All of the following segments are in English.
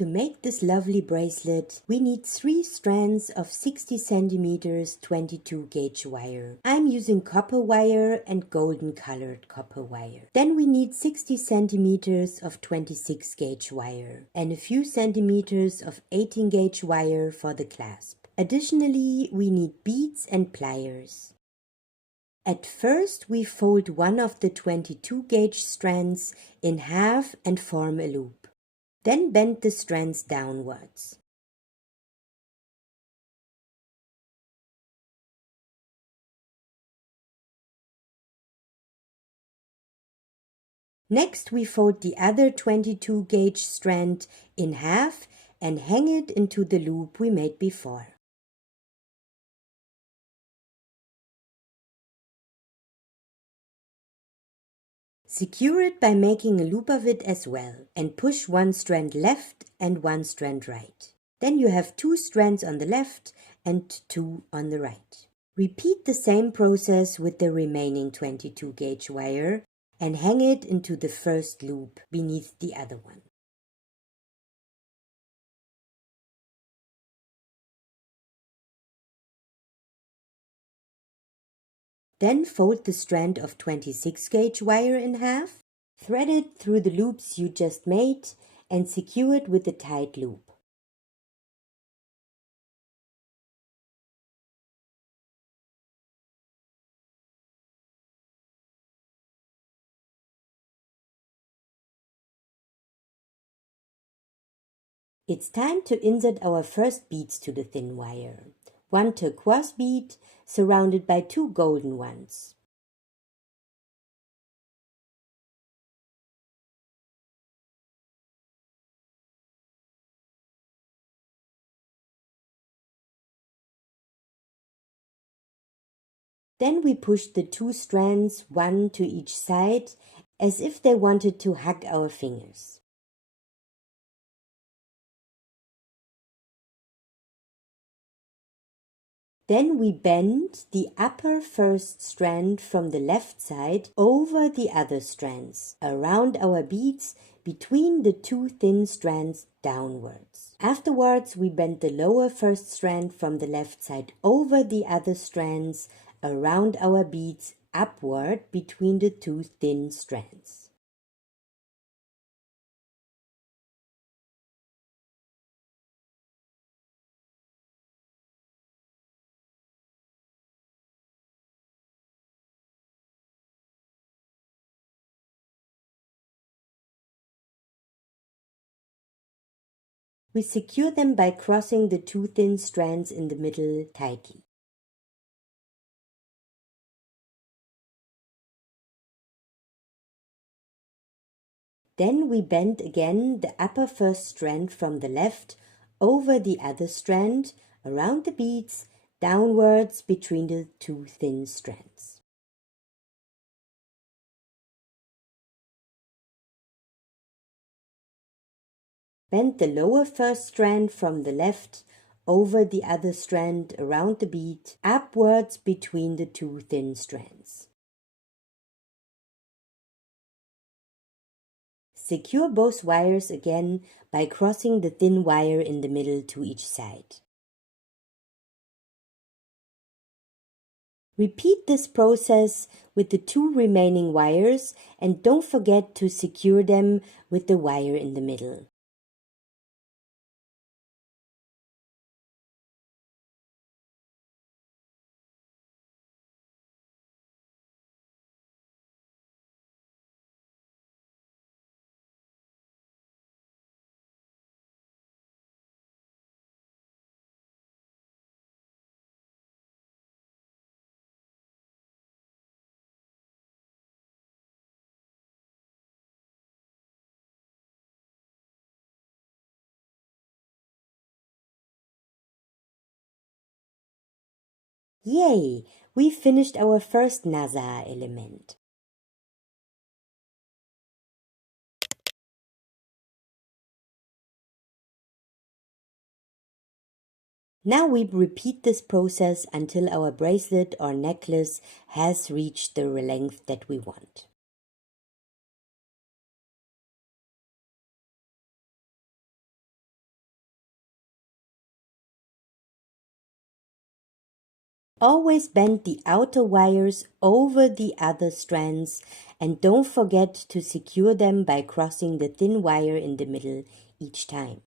To make this lovely bracelet, we need 3 strands of 60 centimeters 22 gauge wire. I'm using copper wire and golden colored copper wire. Then we need 60 centimeters of 26 gauge wire and a few centimeters of 18 gauge wire for the clasp. Additionally, we need beads and pliers. At first, we fold one of the 22 gauge strands in half and form a loop. Then bend the strands downwards. Next, we fold the other 22 gauge strand in half and hang it into the loop we made before. Secure it by making a loop of it as well and push one strand left and one strand right. Then you have 2 strands on the left and 2 on the right. Repeat the same process with the remaining 22 gauge wire and hang it into the first loop beneath the other one. Then fold the strand of 26 gauge wire in half, thread it through the loops you just made and secure it with a tight loop. It's time to insert our first beads to the thin wire. 1 turquoise bead surrounded by 2 golden ones. Then we push the 2 strands, one to each side, as if they wanted to hug our fingers. Then we bend the upper first strand from the left side over the other strands, around our beads between the 2 thin strands downwards. Afterwards, we bend the lower first strand from the left side over the other strands, around our beads upward between the 2 thin strands. We secure them by crossing the 2 thin strands in the middle tightly. Then we bend again the upper first strand from the left over the other strand, around the beads, downwards between the 2 thin strands. Bend the lower first strand from the left over the other strand around the bead, upwards between the 2 thin strands. Secure both wires again by crossing the thin wire in the middle to each side. Repeat this process with the 2 remaining wires and don't forget to secure them with the wire in the middle. Yay! We finished our first Nazar element. Now we repeat this process until our bracelet or necklace has reached the length that we want. Always bend the outer wires over the other strands and don't forget to secure them by crossing the thin wire in the middle each time.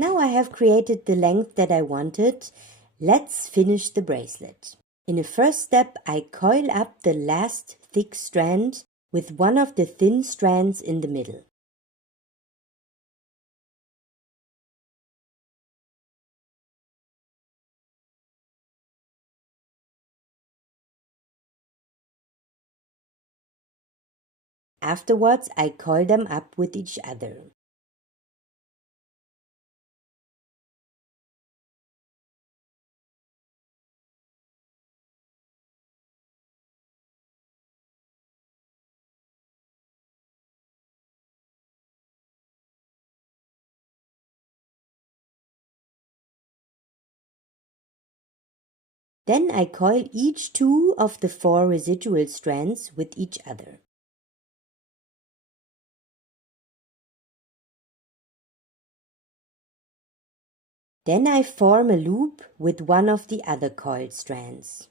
Now I have created the length that I wanted. Let's finish the bracelet. In the first step, I coil up the last thick strand with one of the thin strands in the middle. Afterwards, I coil them up with each other. Then I coil each two of the 4 residual strands with each other. Then I form a loop with one of the other coiled strands.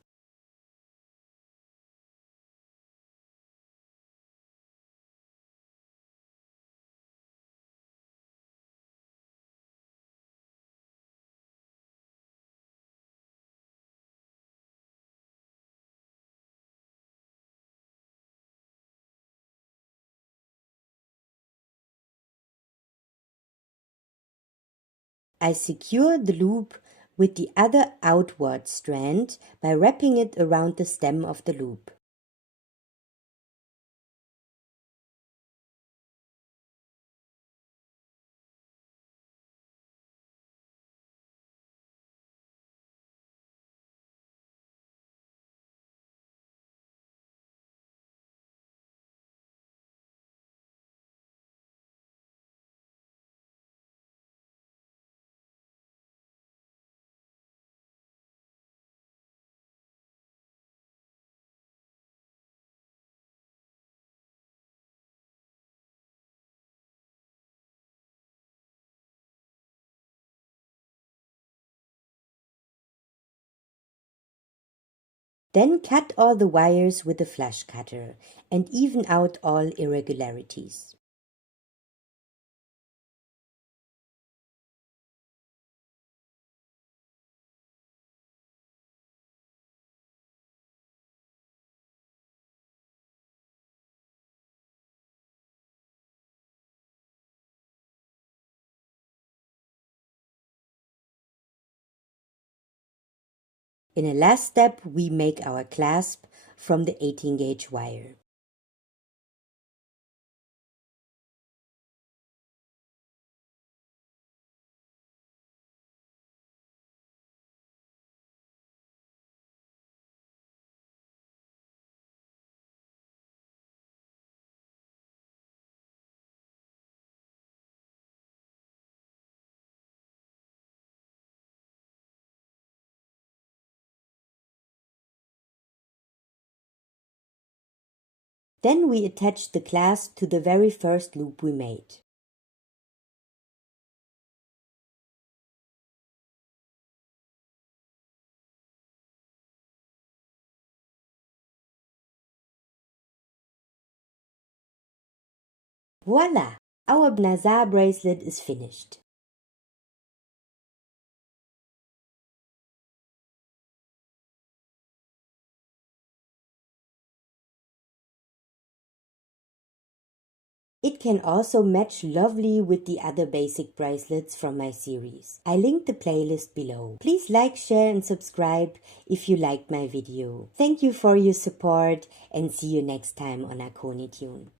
I secure the loop with the other outward strand by wrapping it around the stem of the loop. Then cut all the wires with a flush cutter and even out all irregularities. In the last step, we make our clasp from the 18 gauge wire. Then we attach the clasp to the very first loop we made. Voila! Our Nazar bracelet is finished. It can also match lovely with the other basic bracelets from my series. I linked the playlist below. Please like, share and subscribe if you liked my video. Thank you for your support and see you next time on Tune.